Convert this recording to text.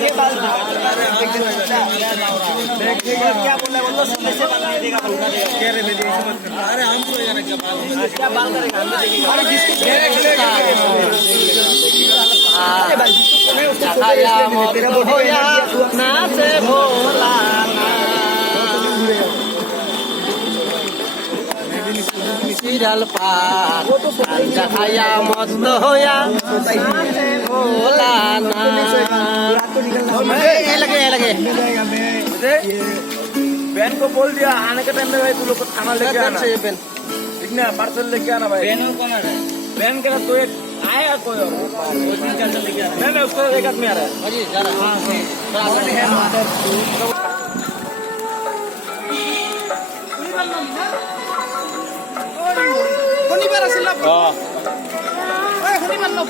क्या बोल रहा है बोलो सुनने से बाल नहीं देगा अरे हम क्या बाल करेगा सीरियल पार खाया मस्त होया भोला ना लगे बहन को बोल दिया आने के टाइम में भाई तू लोग को खाना लेके आना ठीक ना पार्सल लेके आना भाई बहन के तो एक आएगा कोई और नहीं उसको एक आदमी आ रहा है শনিবার আছিল না? শনিবার ন